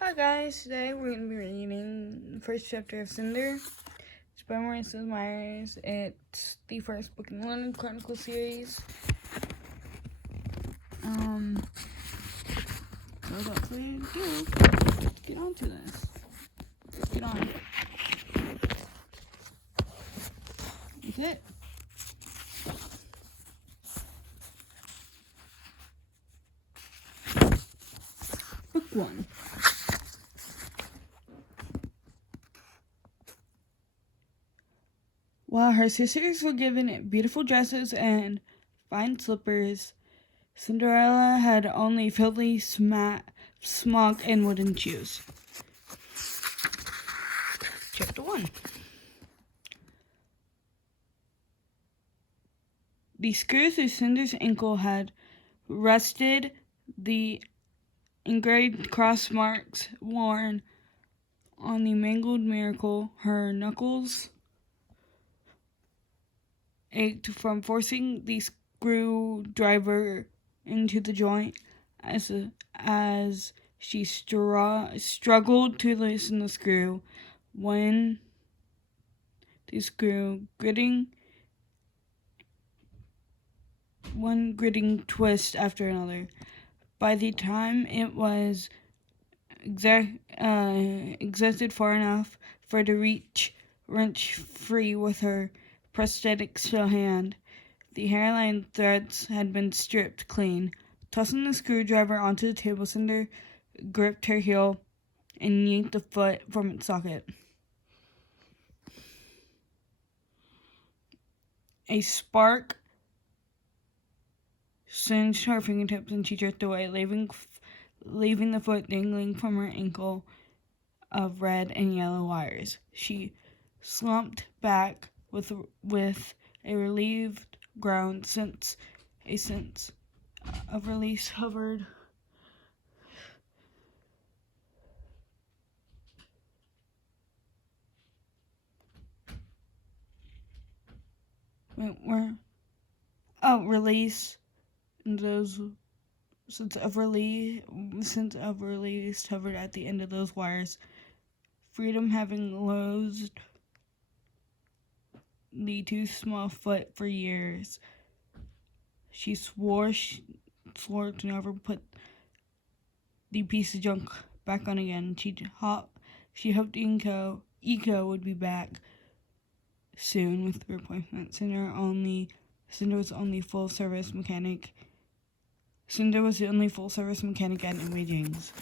Hi guys, today we're going to be reading the first chapter of Cinder. It's by Marissa Myers. It's the first book in the London Chronicle series. So without further ado, let's get on to this. Let's get on. That's it. Book 1. While her sisters were given beautiful dresses and fine slippers, Cinderella had only filthy smock and wooden shoes. Chapter 1. The screw through Cinder's ankle had rusted, the engraved cross marks worn on the mangled miracle. Her knuckles ached from forcing the screwdriver into the joint as she struggled to loosen the screw. When the screw one gritting twist after another. By the time it was exerted far enough for her to wrench free with her prosthetic still hand, the hairline threads had been stripped clean. Tossing the screwdriver onto the table, Cinder gripped her heel and yanked the foot from its socket. A spark singed her fingertips and she jerked away, leaving the foot dangling from her ankle of red and yellow wires. She slumped back with a relieved groan. A sense of release hovered release. Those sense of release hovered at the end of those wires. Freedom having loathed the too small foot for years. She swore to never put the piece of junk back on again. She hoped Eco would be back soon with the replacement. Cinder was the only full service mechanic at New Beijing's.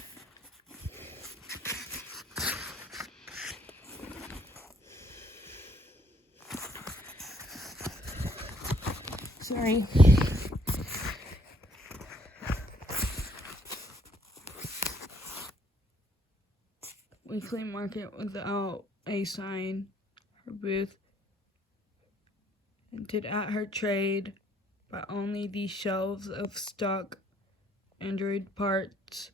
Sorry. Weekly market without a sign. Her booth hinted at her trade by only the shelves of stock Android parts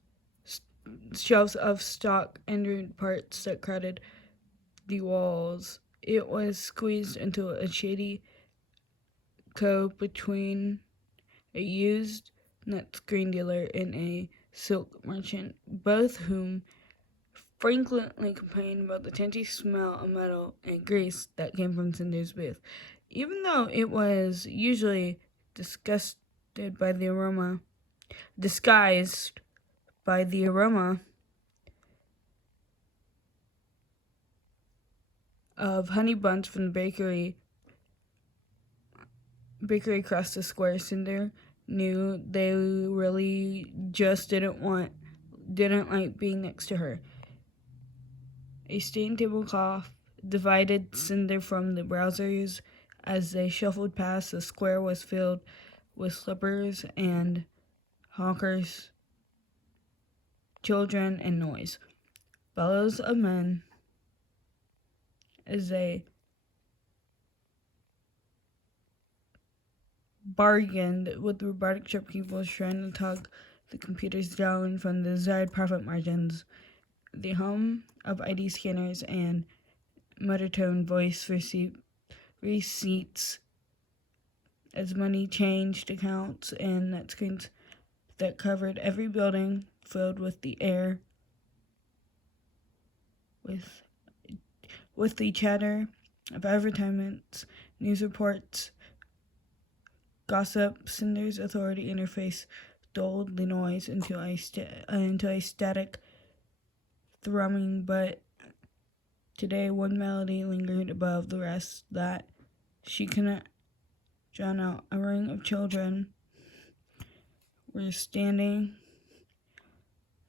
that crowded the walls. It was squeezed into a shady cove between a used nut screen dealer and a silk merchant, both whom frequently complained about the tainty smell of metal and grease that came from Cinder's booth, even though it was usually disguised by the aroma of honey buns from the bakery across the square. Cinder knew they really just didn't like being next to her. A stained tablecloth divided Cinder from the browsers. As they shuffled past, the square was filled with slippers and hawkers, children, and noise. Bellows of men as they bargained with the robotic shopkeepers trying to tug the computers down from the desired profit margins. The hum of ID scanners and monotone voice receipts as money changed accounts and net screens that covered every building filled with the air with the chatter of advertisements, news reports, gossip, Cinder's authority interface dulled the noise into a static thrumming, but today one melody lingered above the rest that she couldn't drown out. A ring of children were standing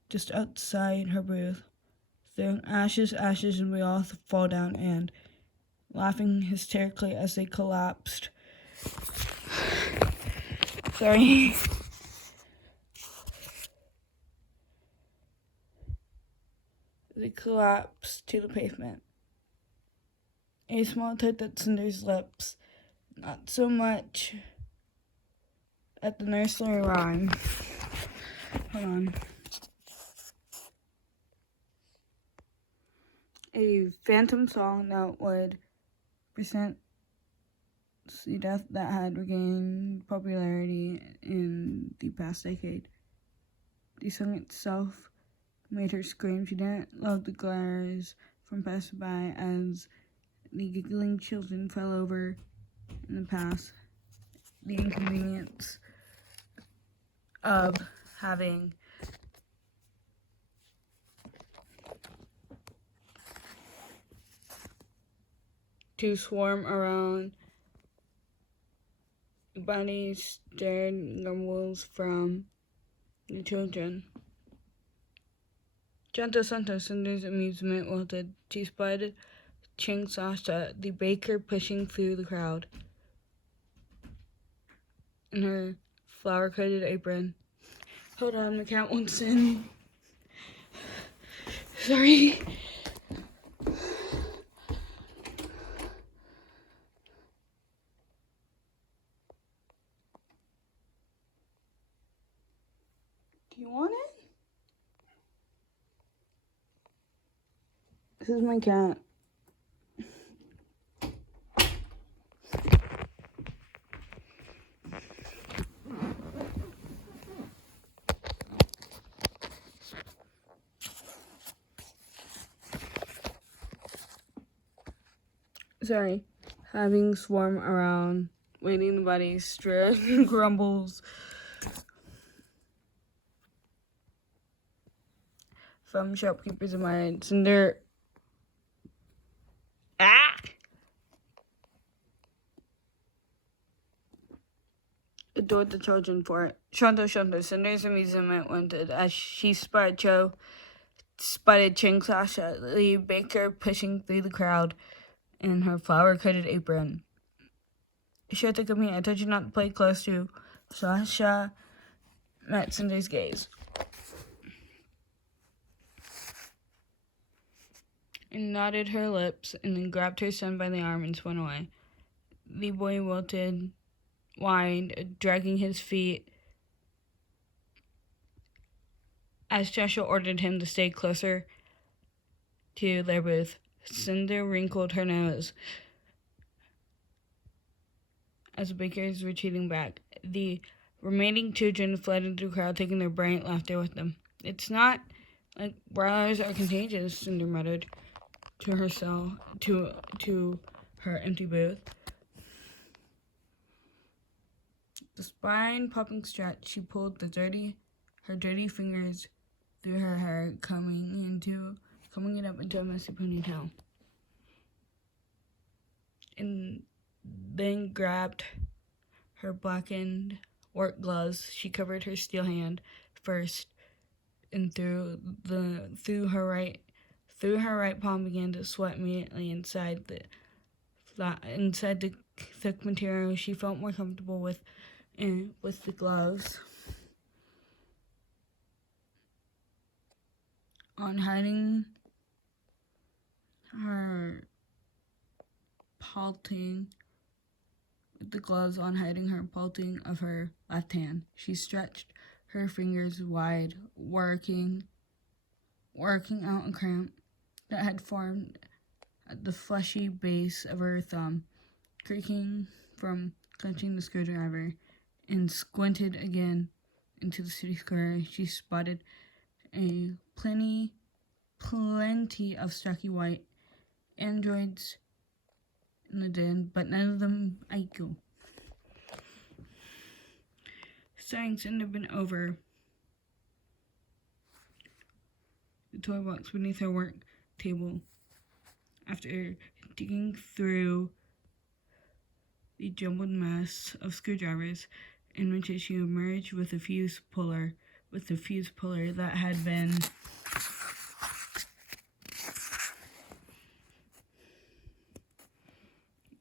just outside her booth, throwing ashes, and we all fall down and laughing hysterically as they collapsed. Sorry. They collapsed to the pavement. A small tug at Cinder's lips, not so much at the nursery rhyme. Hold on. A phantom song that would present the death that had regained popularity in the past decade. The song itself made her scream. She didn't love the glares from passersby as the giggling children fell over in the past. The inconvenience of having to swarm around bunnies, stared grumbles from the children. Santo Cinder's amusement wilted. She spotted Ching Sasha, the baker, pushing through the crowd in her flower-coated apron. Hold on, my cat wants in. Sorry. Do you want it? This is my cat. Sorry. Having swarm around, waiting the buddies, strip grumbles from shopkeepers of mine. Cinder adored the children for it. Shanto, Cinder's amusement wanted as she spotted Ching Sasha, the baker, pushing through the crowd in her flower-coated apron. Shanto, come here. I told you not to play close to. Sasha met Cinder's gaze and nodded her lips and then grabbed her son by the arm and spun away. The boy wilted, whined, dragging his feet as Sasha ordered him to stay closer to their booth. Cinder wrinkled her nose as the bakers were retreating back. The remaining children fled into the crowd, taking their bright laughter with them. It's not like brothers are contagious, Cinder muttered to herself, to her empty booth. The spine-popping stretch, she pulled her dirty fingers through her hair, combing it up into a messy ponytail, and then grabbed her blackened work gloves. She covered her steel hand first, and through her right palm began to sweat immediately inside the thick material. She felt more comfortable with the gloves. On hiding her palting of her left hand, she stretched her fingers wide, working out a cramp that had formed at the fleshy base of her thumb, creaking from clenching the screwdriver, and squinted again into the city square. She spotted a plenty of stocky white androids in the den, but none of them IQ. Starting Cinder bent over the toy box beneath her work table. After digging through the jumbled mass of screwdrivers and wrenches, she emerged with a fuse puller that had been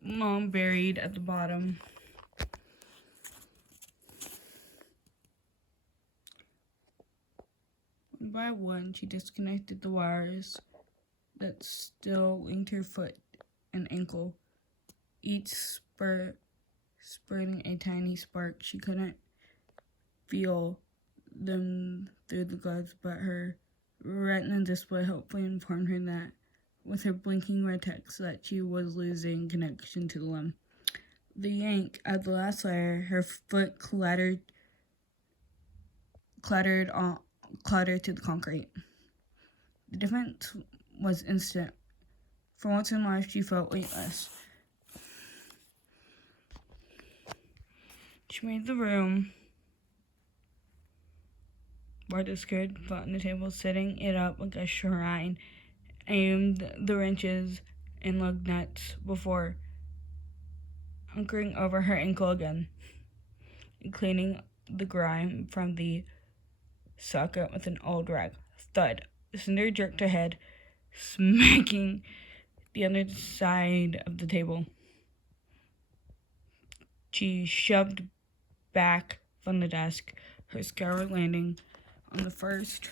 long buried at the bottom. One by one, she disconnected the wires that still linked her foot and ankle, each spurting a tiny spark. She couldn't feel them through the gloves, but her retina display hopefully informed her that, with her blinking red text, that she was losing connection to the limb. The yank of the last layer, her foot clattered to the concrete. The difference was instant. For once in life, she felt weightless. She made the room where the scared foot on the table, setting it up like a shrine, aimed the wrenches and lug nuts before hunkering over her ankle again, and cleaning the grime from the socket with an old rag. Thud. Cinder jerked her head, smacking the underside of the table. She shoved back from the desk, her scour landing on the first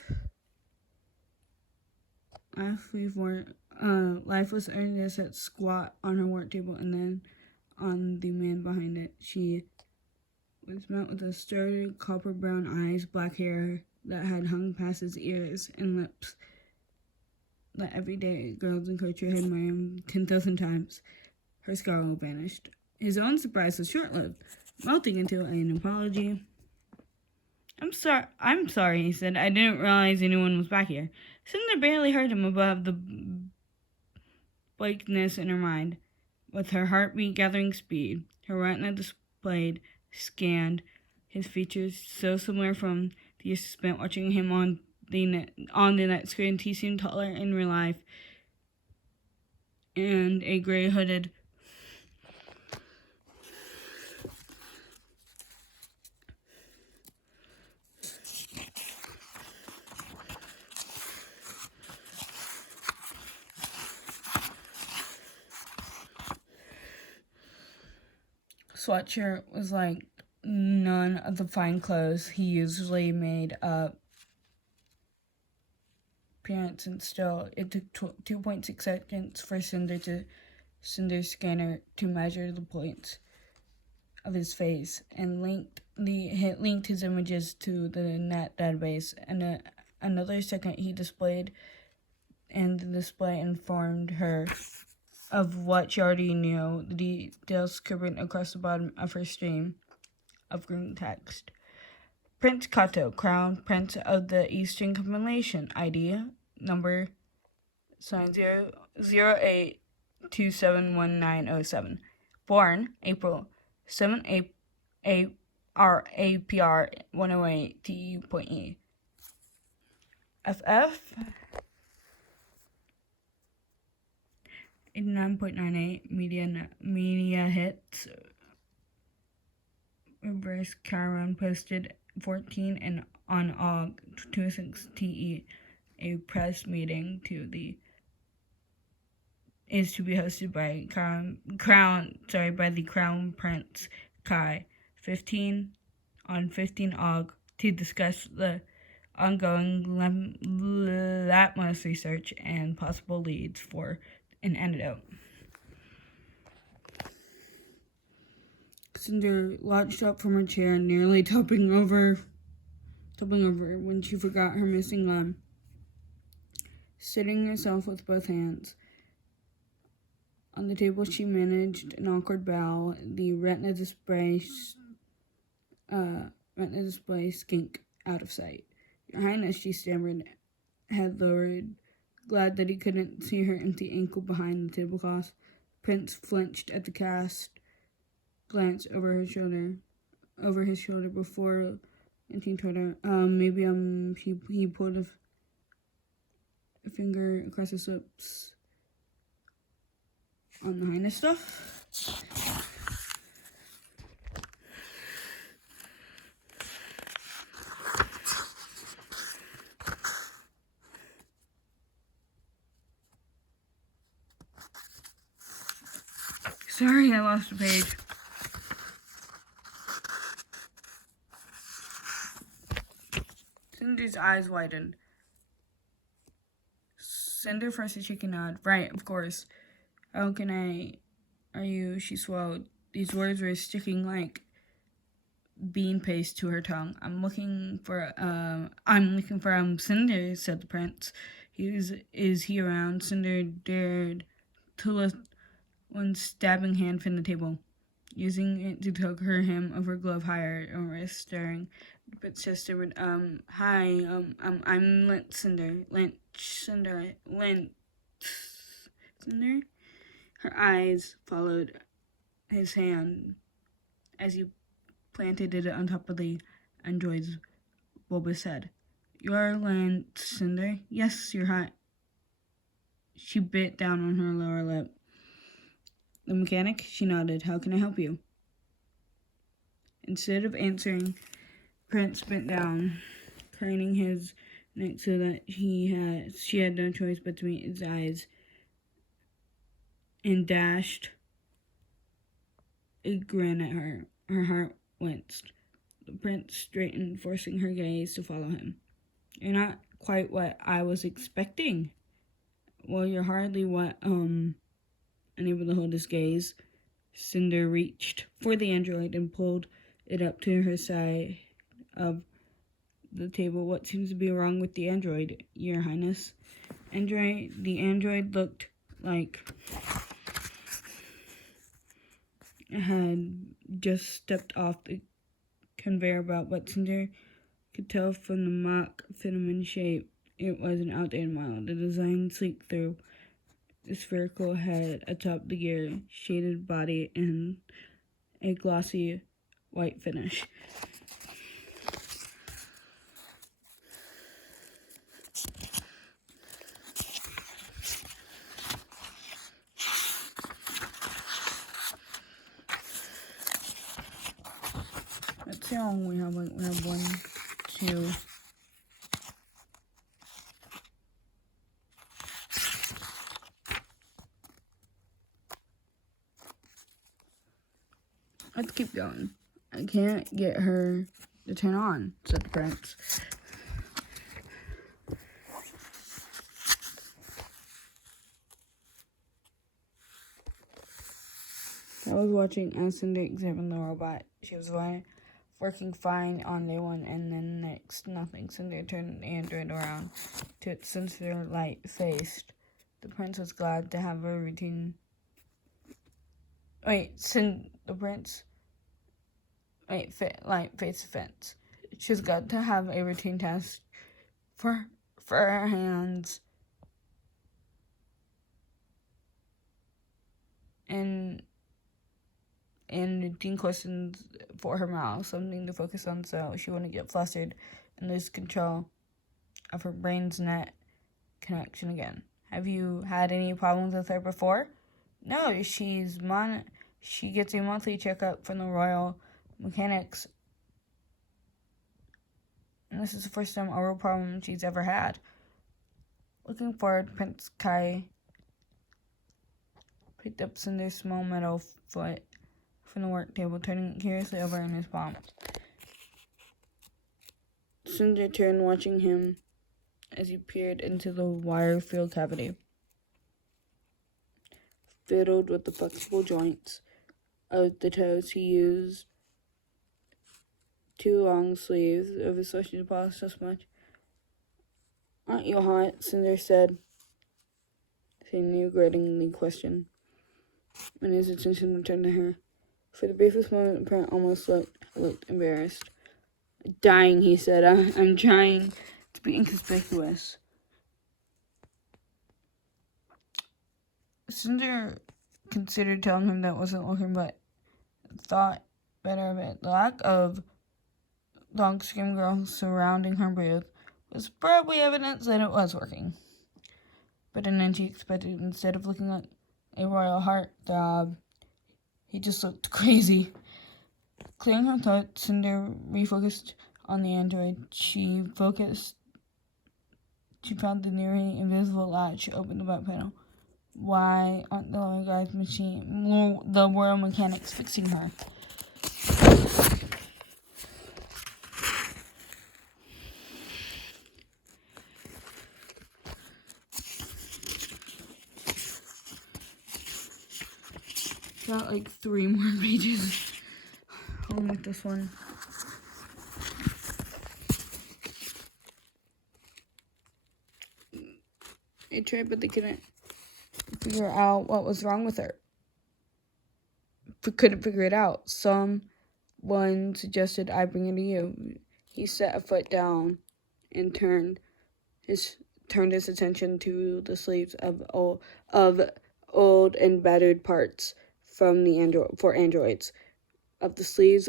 lifeless earnest that squat on her work table and then on the man behind it. She was met with a sturdy copper brown eyes, black hair that had hung past his ears, and lips that everyday girls in culture had admired 10,000 times. Her scowl vanished. His own surprise was short-lived, melting into an apology. I'm sorry, he said. I didn't realize anyone was back here. Cinder barely heard him above the blankness in her mind. With her heartbeat gathering speed, her retina scanned his features, so similar from the years spent watching him on the net screen. He seemed taller in real life, and a gray hooded sweatshirt was like none of the fine clothes he usually made up appearance, and still it took 2.6 seconds for Cinder's scanner to measure the points of his face and linked his images to the net database. And another second he displayed, and the display informed her of what she already knew, the details scribbled across the bottom of her stream of green text. Prince Kato, Crown Prince of the Eastern Combination, ID number sign 008271907. Born April 7 APR 108 TU.E. FF 89.98 media hits. Reverse Chiron posted 14 and on AUG 26 TE. A press meeting is to be hosted by the Crown Prince Kai 15 AUG to discuss the ongoing Latmos research and possible leads for an antidote. Cinder launched up from her chair, nearly toppling over when she forgot her missing limb. Sitting herself with both hands on the table, she managed an awkward bow. The retina display skink out of sight. Your Highness, she stammered, head lowered, glad that he couldn't see her empty ankle behind the tablecloth. Prince flinched at the cast glance over his shoulder before Antine told her, maybe he pulled a finger across his lips on the highness stuff. Sorry, I lost a page. Cinder's eyes widened. Cinder first a chicken nod. Right, of course. How can are you? She swallowed. These words were sticking like bean paste to her tongue. I'm looking for Cinder, said the prince. Is he around? Cinder dared to lift one stabbing hand from the table, using it to tug her hem of her glove higher her wrist, staring. The princess stammered, hi, I'm Cinder. Cinder. Her eyes followed his hand as he planted it on top of the android's bulbous head. You're Cinder? Yes, you're hot. She bit down on her lower lip. The mechanic? She nodded. How can I help you? Instead of answering, Prince bent down, craning his neck so that she had no choice but to meet his eyes, and dashed a grin at her. Her heart winced. The prince straightened, forcing her gaze to follow him. You're not quite what I was expecting. Well, you're hardly what, unable to hold his gaze. Cinder reached for the android and pulled it up to her side of the table. What seems to be wrong with the android, Your Highness? The android looked like it had just stepped off the conveyor belt, but Cinder could tell from the mock feminine shape it was an outdated model. The design sleek through the spherical head atop the gear, shaded body, and a glossy white finish. Let's see how long we have. We have 1, 2. Let's keep going. I can't get her to turn on, said the prince. I was watching as Cinder examined the robot. She was working fine on day 1, and then next, nothing. Cinder turned the android around to its sinister light face. The prince was glad to have a routine. Face to fence. She was glad to have a routine task for her hands and routine questions for her mouth, something to focus on so she wouldn't get flustered and lose control of her brain's net connection again. Have you had any problems with her before? No, she gets a monthly checkup from the Royal Mechanics, and this is the first time a real problem she's ever had. Looking forward, Prince Kai picked up Cinder's small metal foot from the work table, turning it curiously over in his palm. Cinder turned, watching him as he peered into the wire-filled cavity, fiddled with the flexible joints of the toes. He used 2 long sleeves of his slushy to polish this much. Aren't you hot? Cinder said, saying a gratingly question, when his attention returned to her. For the briefest moment, the prince almost looked embarrassed. Dying, he said. I'm trying to be inconspicuous. Cinder considered telling him that wasn't working, but thought better of it. The lack of dog-skinned girls surrounding her booth was probably evidence that it was working. But then she expected, instead of looking like a royal heartthrob, he just looked crazy. Clearing her thoughts, Cinder refocused on the android. She found the nearly invisible latch, opened the back panel. Why aren't the lower guys the royal mechanics fixing her? Got like 3 more pages along with this one. They tried, but they couldn't figure out what was wrong with her. Couldn't figure it out. Someone suggested I bring it to you. He set a foot down and turned his attention to the sleeves of old and battered parts from the androids. Of the sleeves,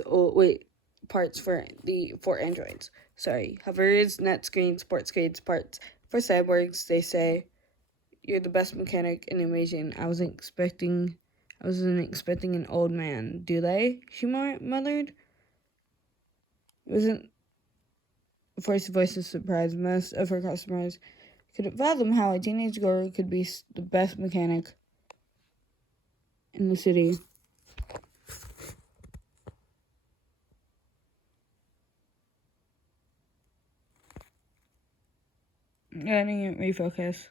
parts for androids. Sorry, hovers, net screens, sports grades, parts for cyborgs. They say you're the best mechanic in invasion. I wasn't expecting an old man. Do they? She muttered. It wasn't voice of surprise. Most of her customers couldn't fathom how a teenage girl could be the best mechanic in the city. Letting it refocus.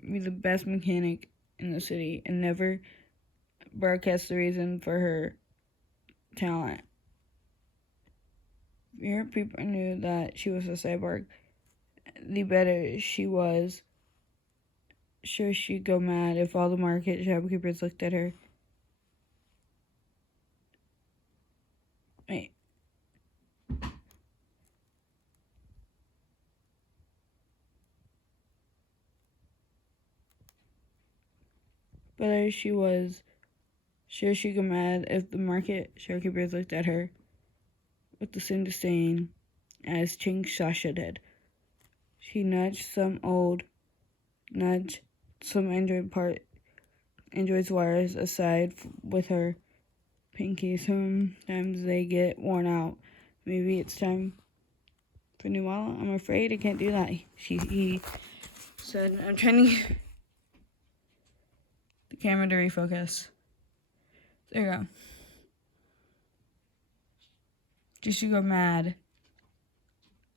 Be the best mechanic in the city and never broadcast the reason for her talent. Fewer people knew that she was a cyborg, the better she was. Sure, she'd go mad if all the market shopkeepers looked at her. Wait. But she was sure she'd go mad if the market shopkeepers looked at her with the same disdain as Ching Sasha did. She nudged some android's wires aside with her pinky. Sometimes they get worn out. Maybe it's time for a new model. I'm afraid I can't do that. He said, I'm trying to get the camera to refocus. There you go. Just to go mad.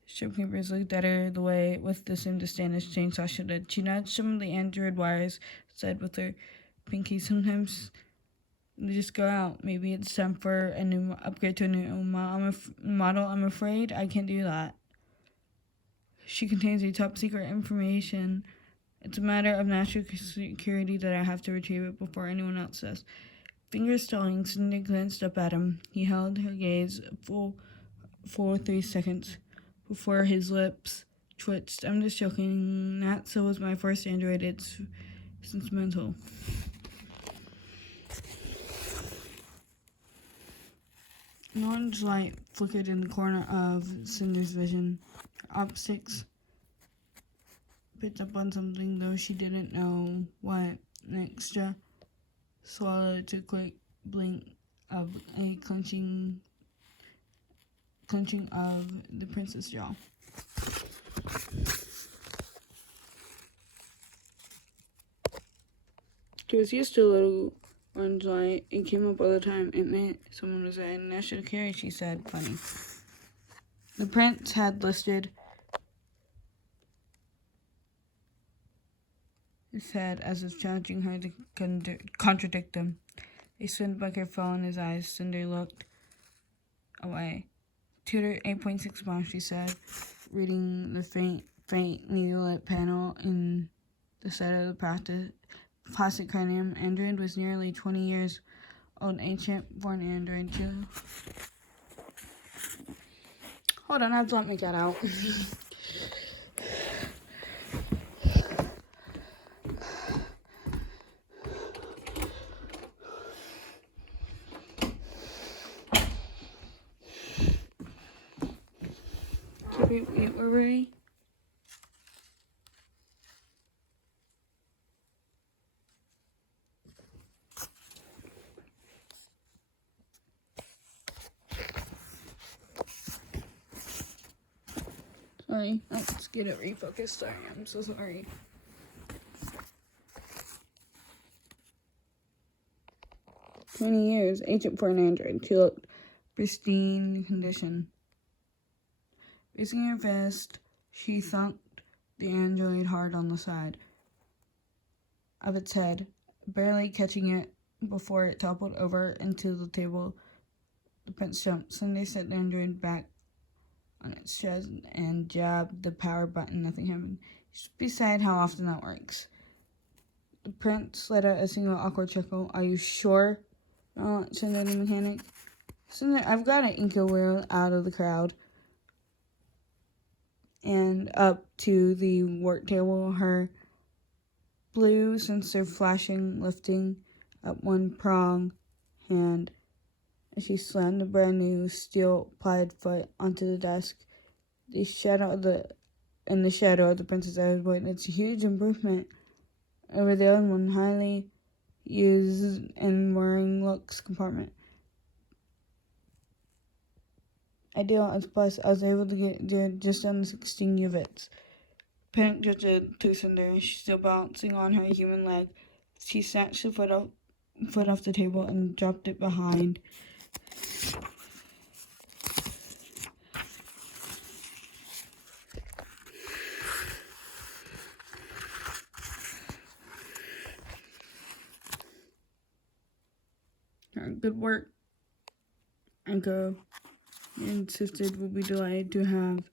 Shopkeepers looked at her the way with the same disdain as Jane Sasha did. She nudged some of the android wires, said with her pinky, sometimes they just go out. Maybe it's time for a new upgrade to a new model. I'm afraid I can't do that. She contains a top secret information. It's a matter of national security that I have to retrieve it before anyone else does. Fingers stalling, Cinder glanced up at him. He held her gaze for 3 seconds before his lips twitched. I'm just joking. That so was my first android. It's sentimental. An orange light flickered in the corner of Cinder's vision. Her optics picked up on something, though she didn't know what. An extra swallow to a quick blink of a clenching of the prince's jaw. She was used to a little orange light. It came up all the time. It meant someone was at national security, she said, funny. The prince had listed his head as if challenging her to contradict him. A swin bucket fell in his eyes. Cinder looked away. Tutor 8.6 miles, she said, reading the faint needle-lit panel in the side of the plastic cranium. Android was nearly 20 years old, ancient-born android, too. Hold on, I have to let me get out. feet were ready. Sorry, let's get it refocused. Sorry, I'm so sorry. "20 years, ancient for an android. She looked pristine condition. Raising her fist, she thunked the android hard on the side of its head, barely catching it before it toppled over into the table. The prince jumped. Cinder set the android back on its chest and jabbed the power button. Nothing happened. Just beside how often that works. The prince let out a single awkward chuckle. "Are you sure?" Cinder the mechanic. "Cinder, I've got it." Inko whirled out of the crowd and up to the work table, her blue sensor flashing, lifting up one prong hand as she slammed the brand new steel-plied foot onto the desk. In the shadow of the princess eyes, it's a huge improvement over the other one, highly used and wearing looks compartment. Ideal as plus, I was able to get just under 16 units. Panic drifted to Cinder. She's still balancing on her human leg. She snatched the foot off the table and dropped it behind. "Good work, Inko," he insisted. "We'll be delighted to have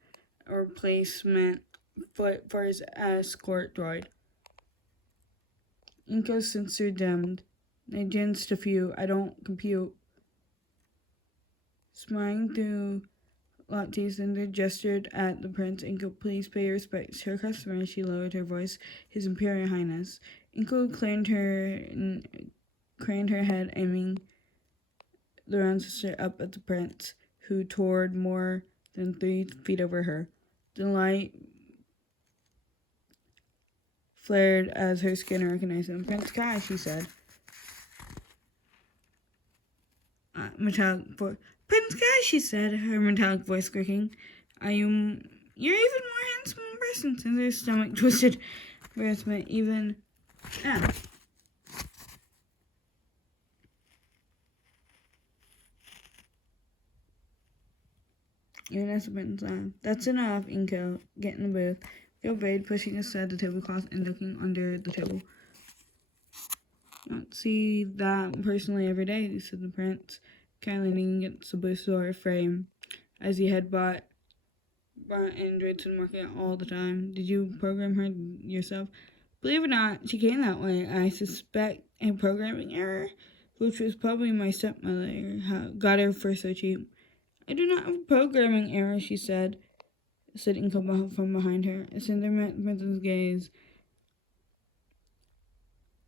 a replacement foot for his escort droid." Inko's sensor dimmed. "I danced a few. I don't compute." Smiling through locked teeth, Cinder gestured at the prince. "Inko, please pay your respects to her customer." She lowered her voice. "His Imperial Highness." Inko craned her head, aiming the round sister up at the prince, who towered more than 3 feet over her. The light flared as her scanner recognized him. "Prince Kai," she said. "Prince Kai," she said, her metallic voice squeaking. "You're even more handsome in person." Cinder's stomach twisted. Embarrassment, even. Even as the prince laughed. "That's enough, Inko. Get in the booth." He obeyed, pushing aside the tablecloth and ducking under the table. "I don't see that personally every day," said the prince, kindly leaning against the booth door frame, as he had brought androids to the market all the time. "Did you program her yourself?" "Believe it or not, she came that way. I suspect a programming error, which was probably my stepmother, got her for so cheap." "I do not have a programming error," said Inko from behind her. Cinder met the prince's gaze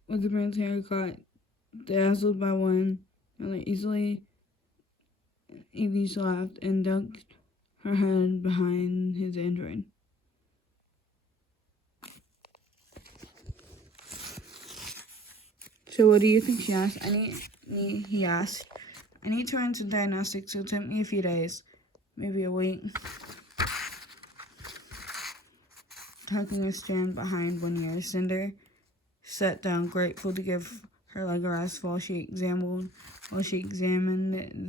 with the prince's hair caught, dazzled by one. Easily laughed and ducked her head behind his android. "So what do you think?" she asked. He asked. "I need to run some diagnostics. It'll take me a few days, maybe a week." Tucking a strand behind one ear, Cinder sat down, grateful to give her leg a rest while she examined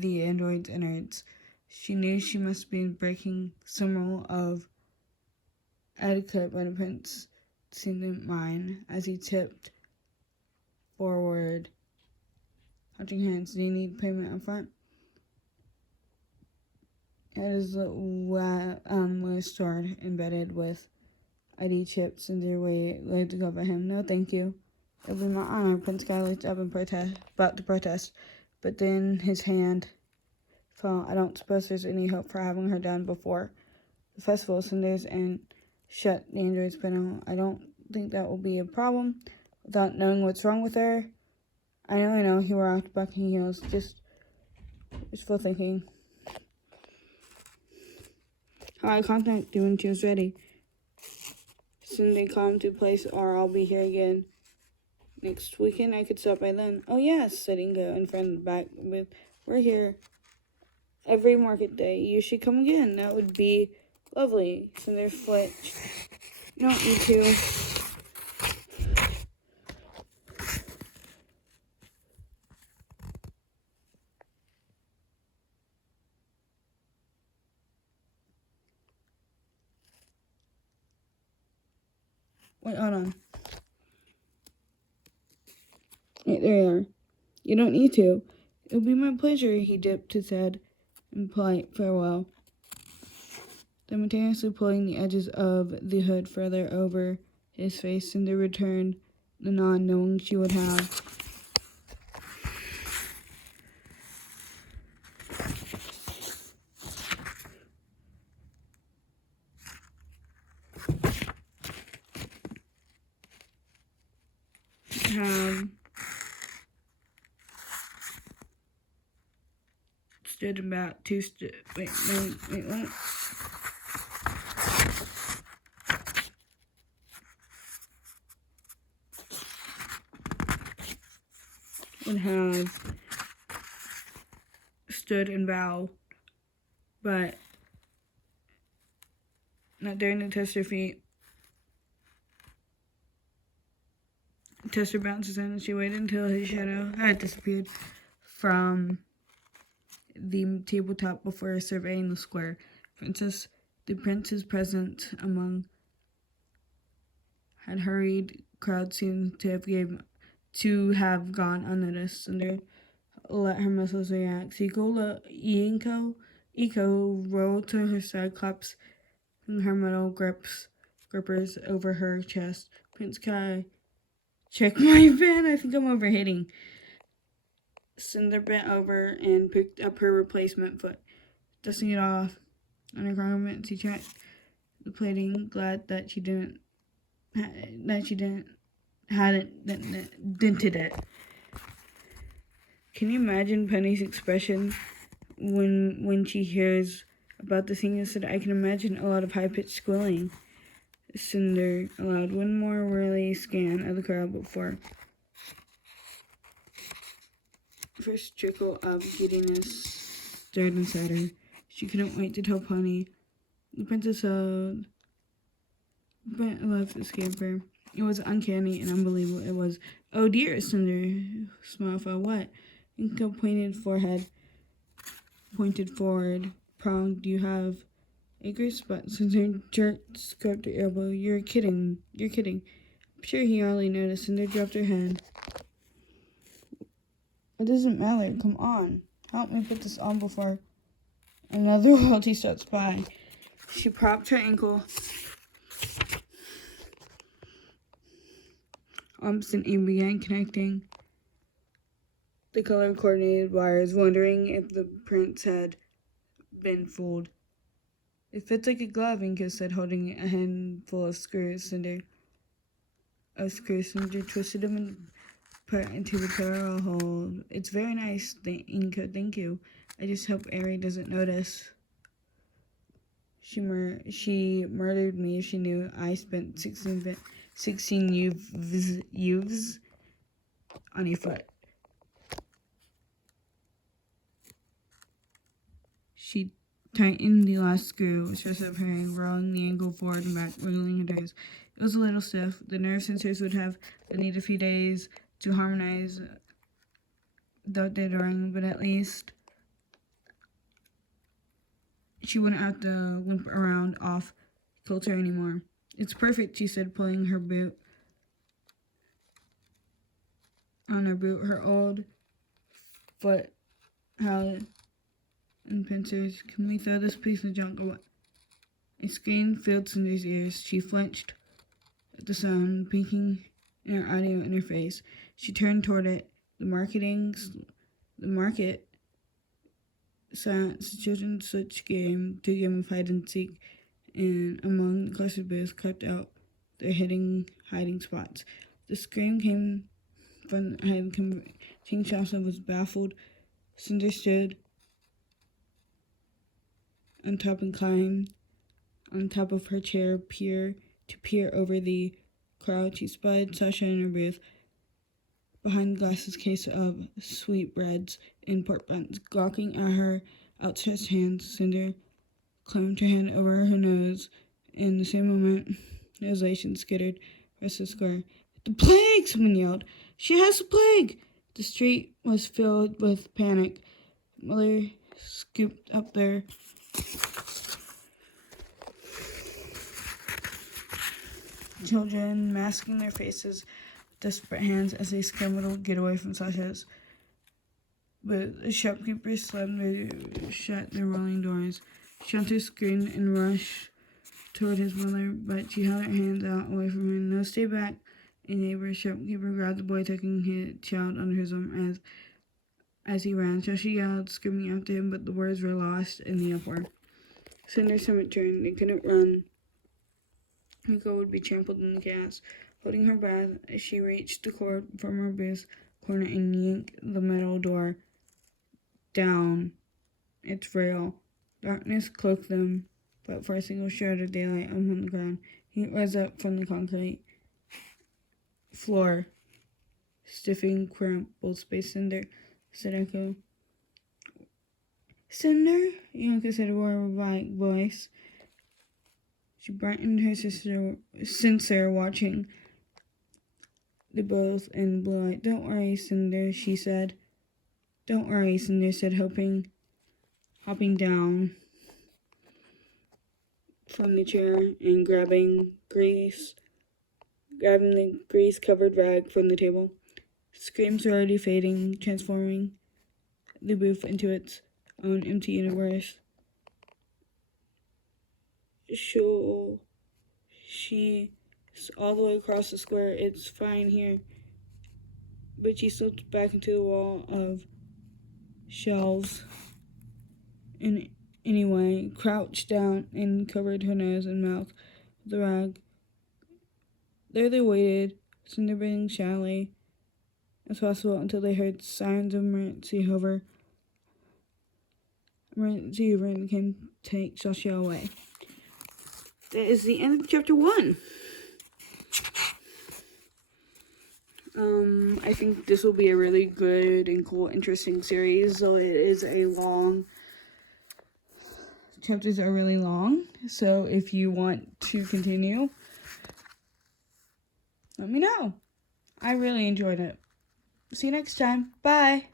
the android's innards. She knew she must be breaking some rule of etiquette, but the prince seemed to mind as he tipped forward, touching hands. "Do you need payment up front?" It is was stored embedded with ID chips in their way to cover him. "No, thank you. It will be my honor." Prince Kai looked up and about to protest, but then his hand fell. "I don't suppose there's any hope for having her done before the festival." Cinders and shut the android's panel. "I don't think that will be a problem without knowing what's wrong with her." I know, he rocked back in heels, just wishful thinking. How I contact you when she was ready. Soon they come to place or I'll be here again. Next weekend I could stop by then. Oh yes, said Ingo in front of the back with, we're here every market day. You should come again. That would be lovely. Cinder flinched. You don't need to. Wait, hold on. Wait, there you are. You don't need to. It'll be my pleasure, he dipped his head in polite farewell, simultaneously pulling the edges of the hood further over his face. Cinder returned the nod, knowing she would have. Stood about two. Wait, what? Would have stood and bowed, but not daring to test her feet. Tester bounces in and she waited until his shadow had disappeared from the tabletop before surveying the square. The prince's presence among had hurried crowd seemed to have gone unnoticed. Cinder let her muscles relax. Eco rolled to her side, claps from her metal grippers over her chest. Prince Kai, check my fan. I think I'm overhitting. Cinder bent over and picked up her replacement foot, dusting it off on her garment. She checked the plating, glad that she hadn't dented it. Can you imagine Penny's expression when she hears about the thing? Said, I can imagine a lot of high-pitched squealing. Cinder allowed one more wary scan of the crowd before first trickle of giddiness stirred inside her. She couldn't wait to tell Pony. The princess held left to scamper. It was uncanny and unbelievable. It was, oh dear, Cinder smiled for what? Inca pointed forward. Pronged, you have a great spot. Cinder jerked, scrubbed her elbow. You're kidding. I'm sure he hardly noticed. Cinder dropped her head. It doesn't matter. Come on. Help me put this on before another royalty starts by. She propped her ankle opposite and began connecting the color-coordinated wires, wondering if the prince had been fooled. It fits like a glove, Inca said, holding a handful of screws. Cinder twisted them and put into the parallel hole. It's very nice, Inca, thank you. I just hope Ari doesn't notice. She murdered me if she knew I spent 16 youths on a foot. She tightened the last screw, stress of her, rolling the ankle forward and back, wiggling her toes. It was a little stiff. The nerve sensors would have need a few days to harmonize without dithering, but at least she wouldn't have to limp around off kilter anymore. It's perfect, she said, pulling her boot on her boot. Her old foot held in pincers. Can we throw this piece of junk away? A scream filled Cinder's ears. She flinched at the sound, peeking in her audio interface. She turned toward it. The market silence, the children switched to a game of hide and seek, and among the clustered booths crept out their hiding spots. The scream came from King Shasta was baffled. Cinder stood on top and climbed on top of her chair peer over the crowd. She spied Sasha in her booth behind the glasses case of sweetbreads and pork buns. Gawking at her outstretched hands, Cinder clamped her hand over her nose. In the same moment, elation skittered across the square. "The plague!" someone yelled. "She has the plague!" The street was filled with panic. Mother scooped up their children, masking their faces with desperate hands as they scrambled to get away from Sasha's. But the shopkeepers slammed shut their rolling doors. Shantu screamed and rushed toward his mother, but she held her hands out away from him. "No, stay back!" A neighbor shopkeeper grabbed the boy, tucking his child under his arm as he ran. Shashi yelled, screaming after him, but the words were lost in the uproar. Cinder's stomach turned. They couldn't run. Her girl would be trampled in the chaos. Holding her breath, she reached the cord from her booth corner and yanked the metal door down its rail. Darkness cloaked them, but for a single shred of daylight on the ground. Heat rose up from the concrete floor. Stiffing, crumpled space. "Cinder," said Echo. "Cinder?" Yonka said a robotic voice. She brightened her sensor, watching the both in blue light. "Don't worry, Cinder," she said. "Don't worry," Cinder said, hopping down from the chair and grabbing the grease-covered rag from the table. Screams were already fading, transforming the booth into its own empty universe. She's all the way across the square. "It's fine here." But she slipped back into the wall of shelves and anyway, crouched down and covered her nose and mouth with the rag. There they waited, Cinder breathing shallowly as possible until they heard sirens of emergency Hoover and can take Sasha away. That is the end of chapter 1. I think this will be a really good and cool, interesting series, though it is chapters are really long, so if you want to continue, let me know. I really enjoyed it. See you next time. Bye.